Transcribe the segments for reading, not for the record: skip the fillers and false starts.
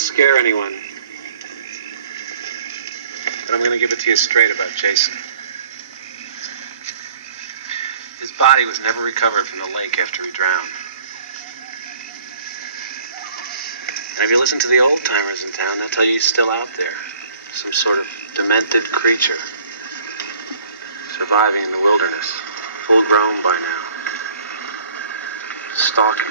to scare anyone, but I'm going to give it to you straight about Jason. His body was never recovered from the lake after he drowned. And if you listen to the old-timers in town, they'll tell you he's still out there. Some sort of demented creature. Surviving in the wilderness. Full-grown by now. Stalking.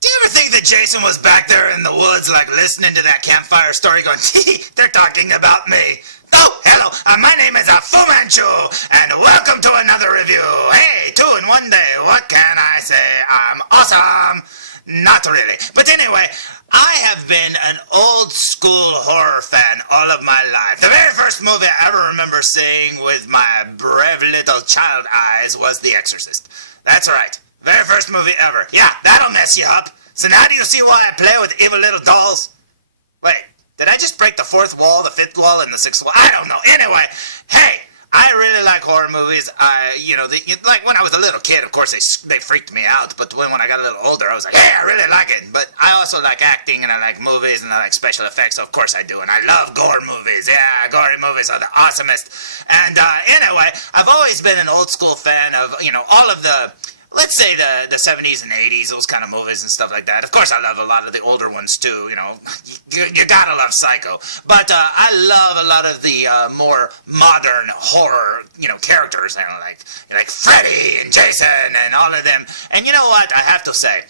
Do you ever think that Jason was back there in the woods, like, listening to that campfire story going, gee, they're talking about me? Oh, hello, my name is Fu Manchu, and welcome to another review. Hey, 2 in 1 day, what can I say? I'm awesome. Not really. But anyway, I have been an old school horror fan all of my life. The very first movie I ever remember seeing with my brave little child eyes was The Exorcist. That's right. Very first movie ever. Yeah, that'll mess you up. So now do you see why I play with evil little dolls? Wait, did I just break the 4th wall, the 5th wall, and the 6th wall? I don't know. Anyway, hey, I really like horror movies. Like when I was a little kid, of course, they freaked me out. But when I got a little older, I was like, hey, I really like it. But I also like acting, and I like movies, and I like special effects. So of course I do. And I love gore movies. Yeah, gory movies are the awesomest. And anyway, I've always been an old school fan of, all of the... Let's say the 70s and 80s, those kind of movies and stuff like that. Of course, I love a lot of the older ones, too, You gotta love Psycho. But I love a lot of the more modern horror, characters, like Freddy and Jason and all of them. And you know what? I have to say,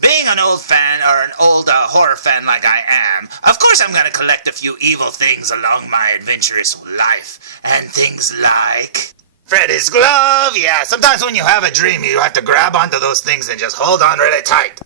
being an old fan, or an old horror fan like I am, of course I'm gonna collect a few evil things along my adventurous life. And things like... Freddy's glove, yeah, sometimes when you have a dream, you have to grab onto those things and just hold on really tight.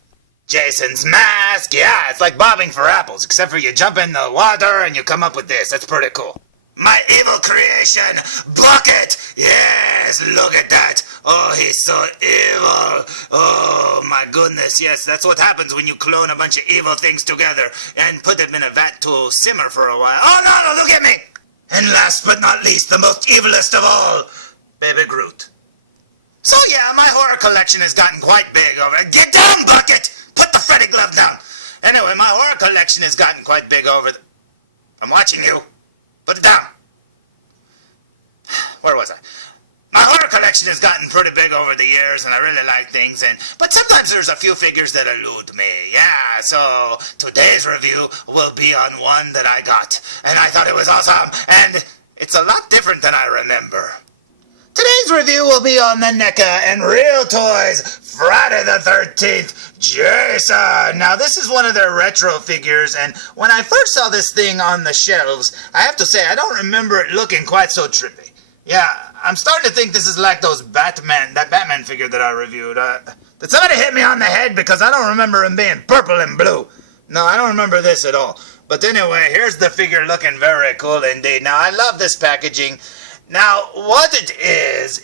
Jason's mask, yeah, it's like bobbing for apples, except for you jump in the water and you come up with this. That's pretty cool. My evil creation, Bucket, yes, look at that. Oh, he's so evil. Oh, my goodness, yes, that's what happens when you clone a bunch of evil things together and put them in a vat to simmer for a while. Oh, no, look at me. And last but not least, the most evilest of all, Baby Groot. So yeah, my horror collection has gotten quite big over... Get down, Bucket! Put the Freddy glove down! Anyway, my horror collection has gotten quite big over... I'm watching you. Put it down. Where was I? My horror collection has gotten pretty big over the years, and I really like things, but sometimes there's a few figures that elude me. Yeah, so today's review will be on one that I got, and I thought it was awesome, and it's a lot different than I remember. Today's review will be on the NECA and Real Toys Friday the 13th, Jason. Now, this is one of their retro figures, and when I first saw this thing on the shelves, I have to say, I don't remember it looking quite so trippy. Yeah, I'm starting to think this is like that Batman figure that I reviewed. Did somebody hit me on the head? Because I don't remember him being purple and blue. No, I don't remember this at all. But anyway, here's the figure looking very cool indeed. Now, I love this packaging. Now, what it is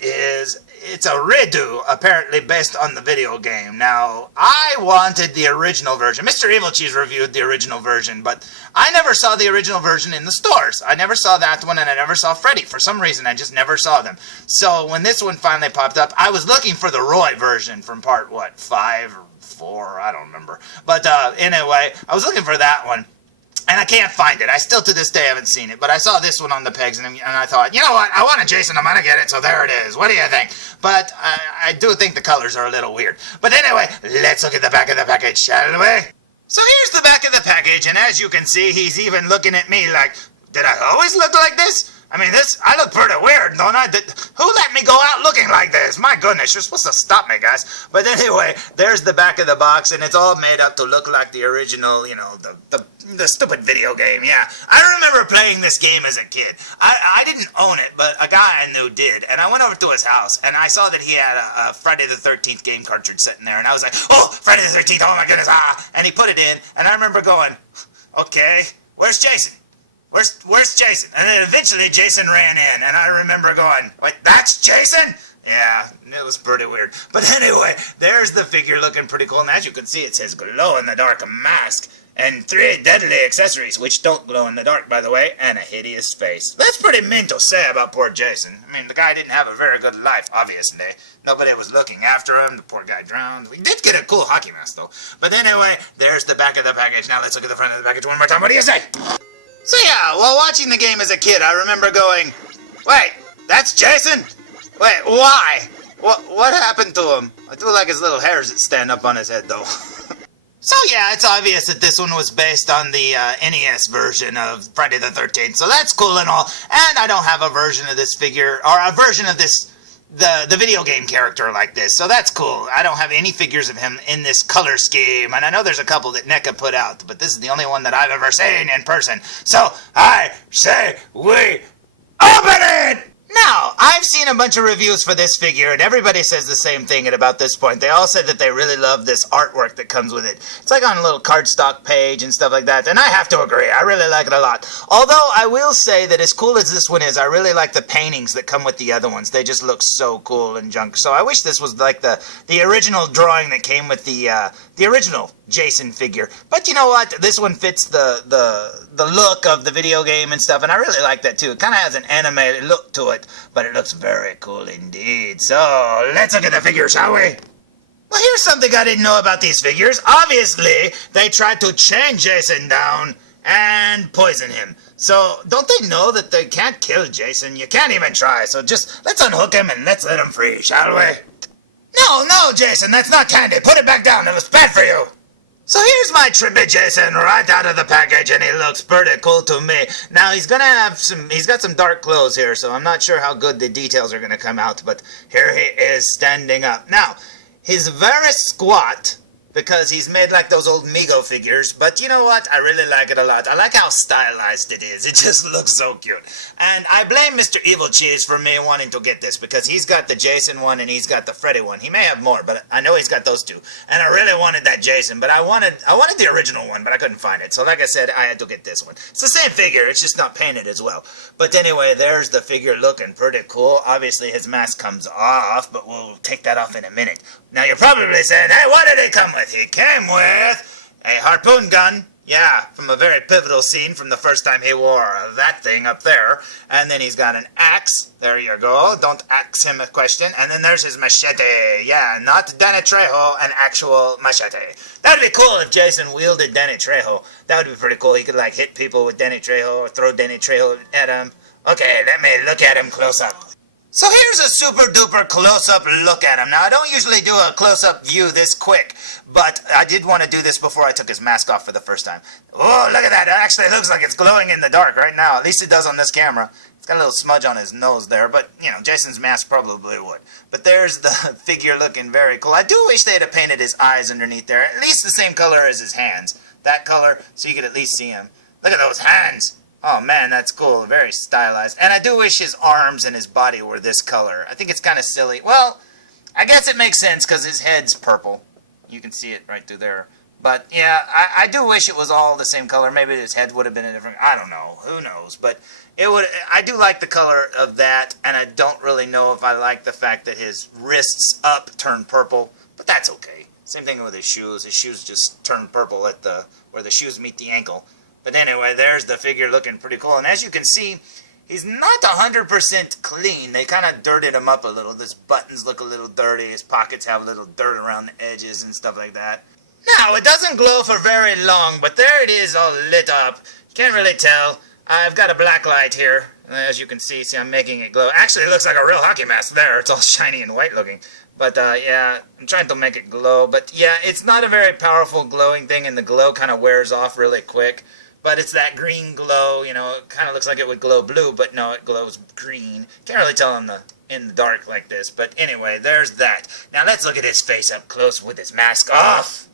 it's a redo, apparently based on the video game. Now, I wanted the original version. Mr. Evilcheese reviewed the original version, but I never saw the original version in the stores. I never saw that one, and I never saw Freddy. For some reason, I just never saw them. So, when this one finally popped up, I was looking for the Roy version from part, 5 or 4? I don't remember. But anyway, I was looking for that one. And I can't find it. I still, to this day, haven't seen it. But I saw this one on the pegs, and I thought, you know what? I want a Jason. I'm going to get it, so there it is. What do you think? But I do think the colors are a little weird. But anyway, let's look at the back of the package, shall we? So here's the back of the package, and as you can see, he's even looking at me like, did I always look like this? I mean, I look pretty weird, don't I? Who let me go out looking like this? My goodness, you're supposed to stop me, guys. But anyway, there's the back of the box, and it's all made up to look like the original, the stupid video game, yeah. I remember playing this game as a kid. I didn't own it, but a guy I knew did, and I went over to his house, and I saw that he had a Friday the 13th game cartridge sitting there, and I was like, oh, Friday the 13th, oh my goodness, and he put it in, and I remember going, okay, where's Jason? Where's Jason? And then eventually Jason ran in, and I remember going, wait, that's Jason? Yeah, it was pretty weird. But anyway, there's the figure looking pretty cool, and as you can see, it says glow-in-the-dark mask. And 3 deadly accessories, which don't glow in the dark, by the way, and a hideous face. That's pretty mean to say about poor Jason. I mean, the guy didn't have a very good life, obviously. Nobody was looking after him. The poor guy drowned. We did get a cool hockey mask, though. But anyway, there's the back of the package. Now let's look at the front of the package one more time. What do you say? So yeah, while watching the game as a kid, I remember going, wait, that's Jason? Wait, why? What happened to him? I do like his little hairs that stand up on his head, though. So yeah, it's obvious that this one was based on the NES version of Friday the 13th, so that's cool and all. And I don't have a version of this figure, or a version of this, the video game character like this, so that's cool. I don't have any figures of him in this color scheme, and I know there's a couple that NECA put out, but this is the only one that I've ever seen in person. So I say we open it! Now, I've seen a bunch of reviews for this figure, and everybody says the same thing at about this point. They all said that they really love this artwork that comes with it. It's like on a little cardstock page and stuff like that, and I have to agree. I really like it a lot. Although, I will say that as cool as this one is, I really like the paintings that come with the other ones. They just look so cool and junk. So I wish this was like the original drawing that came with the original Jason figure. But you know what? This one fits the look of the video game and stuff, and I really like that too. It kind of has an animated look to it, but it looks very cool indeed. So let's look at the figure, shall we? Well, here's something I didn't know about these figures. Obviously, they tried to chain Jason down and poison him. So don't they know that they can't kill Jason? You can't even try. So just let's unhook him and let's let him free, shall we? No, Jason, that's not candy. Put it back down. It was bad for you. So here's my tribute Jason right out of the package, and he looks pretty cool to me. Now he's got some dark clothes here, so I'm not sure how good the details are gonna come out, but here he is standing up. Now, he's very squat, because he's made like those old Mego figures, but you know what? I really like it a lot. I like how stylized it is. It just looks so cute. And I blame Mr. Evilcheese for me wanting to get this, because he's got the Jason one and he's got the Freddy one. He may have more, but I know he's got those two. And I really wanted that Jason, but I wanted the original one, but I couldn't find it. So like I said, I had to get this one. It's the same figure, it's just not painted as well. But anyway, there's the figure looking pretty cool. Obviously his mask comes off, but we'll take that off in a minute. Now you're probably saying, hey, what did it come with? He came with a harpoon gun. Yeah, from a very pivotal scene from the first time he wore that thing up there. And then he's got an axe. There you go. Don't ask him a question. And then there's his machete. Yeah, not Danny Trejo, an actual machete. That would be cool if Jason wielded Danny Trejo. That would be pretty cool. He could like hit people with Danny Trejo or throw Danny Trejo at him. Okay, let me look at him close up. So here's a super duper close-up look at him. Now, I don't usually do a close-up view this quick, but I did want to do this before I took his mask off for the first time. Oh, look at that. It actually looks like it's glowing in the dark right now. At least it does on this camera. It's got a little smudge on his nose there, but, you know, Jason's mask probably would. But there's the figure looking very cool. I do wish they'd have painted his eyes underneath there, at least the same color as his hands. That color, so you could at least see him. Look at those hands. Oh man, that's cool. Very stylized. And I do wish his arms and his body were this color. I think it's kind of silly. Well, I guess it makes sense because his head's purple. You can see it right through there. But yeah, I do wish it was all the same color. Maybe his head would have been a different... I don't know. Who knows? But it would. I do like the color of that, and I don't really know if I like the fact that his wrists up turn purple. But that's okay. Same thing with his shoes. His shoes just turn purple at where the shoes meet the ankle. But anyway, there's the figure looking pretty cool. And as you can see, he's not 100% clean. They kind of dirted him up a little. His buttons look a little dirty. His pockets have a little dirt around the edges and stuff like that. Now, it doesn't glow for very long, but there it is all lit up. You can't really tell. I've got a black light here. As you can see, I'm making it glow. Actually, it looks like a real hockey mask there. It's all shiny and white looking. But, yeah, I'm trying to make it glow. But, yeah, it's not a very powerful glowing thing, and the glow kind of wears off really quick. But it's that green glow, you know, it kind of looks like it would glow blue, but no, it glows green. Can't really tell in the dark like this, but anyway, there's that. Now let's look at his face up close with his mask off.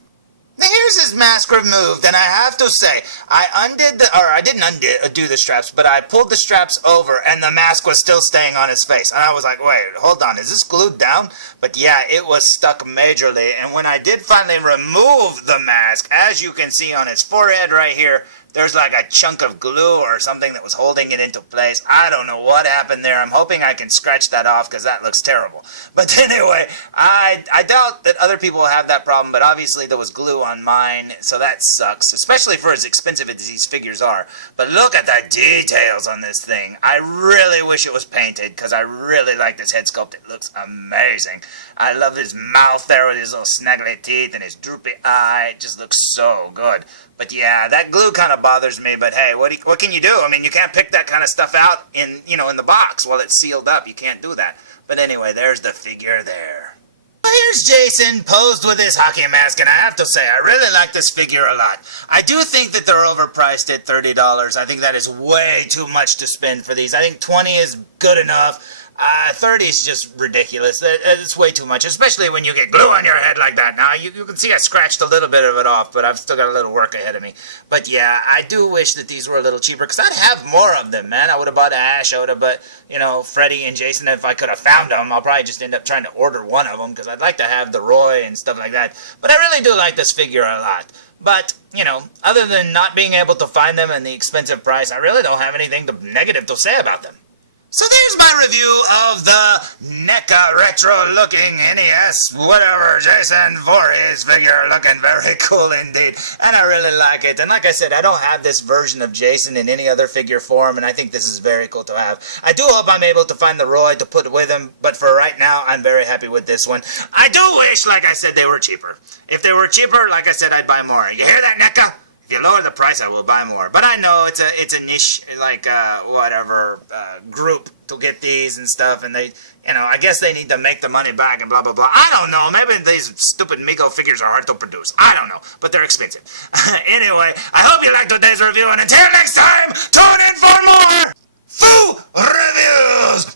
Now here's his mask removed, and I have to say, I didn't undo the straps, but I pulled the straps over, and the mask was still staying on his face. And I was like, wait, hold on, is this glued down? But yeah, it was stuck majorly, and when I did finally remove the mask, as you can see on his forehead right here, there's like a chunk of glue or something that was holding it into place. I don't know what happened there. I'm hoping I can scratch that off because that looks terrible. But anyway, I doubt that other people have that problem, but obviously there was glue on mine, so that sucks, especially for as expensive as these figures are. But look at the details on this thing. I really wish it was painted because I really like this head sculpt. It looks amazing. I love his mouth there with his little snaggly teeth and his droopy eye. It just looks so good. But yeah, that glue kind of bothers me, but hey, what can you do? I mean, you can't pick that kind of stuff out in the box while it's sealed up. You can't do that. But anyway, there's the figure there. Here's Jason posed with his hockey mask, and I have to say, I really like this figure a lot. I do think that they're overpriced at $30. I think that is way too much to spend for these. I think 20 is good enough. 30 is just ridiculous. It's way too much, especially when you get glue on your head like that. Now, you can see I scratched a little bit of it off, but I've still got a little work ahead of me. But yeah, I do wish that these were a little cheaper, because I'd have more of them, man. I would have bought Ash, I would have bought, Freddy and Jason if I could have found them. I'll probably just end up trying to order one of them, because I'd like to have the Roy and stuff like that. But I really do like this figure a lot. But, other than not being able to find them and the expensive price, I really don't have anything negative to say about them. So there's my review of the NECA retro-looking NES whatever Jason Voorhees figure, looking very cool indeed, and I really like it. And like I said, I don't have this version of Jason in any other figure form, and I think this is very cool to have. I do hope I'm able to find the Roy to put with him, but for right now, I'm very happy with this one. I do wish, like I said, they were cheaper. If they were cheaper, like I said, I'd buy more. You hear that, NECA? If you lower the price, I will buy more. But I know it's a niche, like, group to get these and stuff, and they, I guess they need to make the money back and blah, blah, blah. I don't know. Maybe these stupid Mego figures are hard to produce. I don't know. But they're expensive. Anyway, I hope you liked today's review, and until next time, tune in for more Foo Reviews!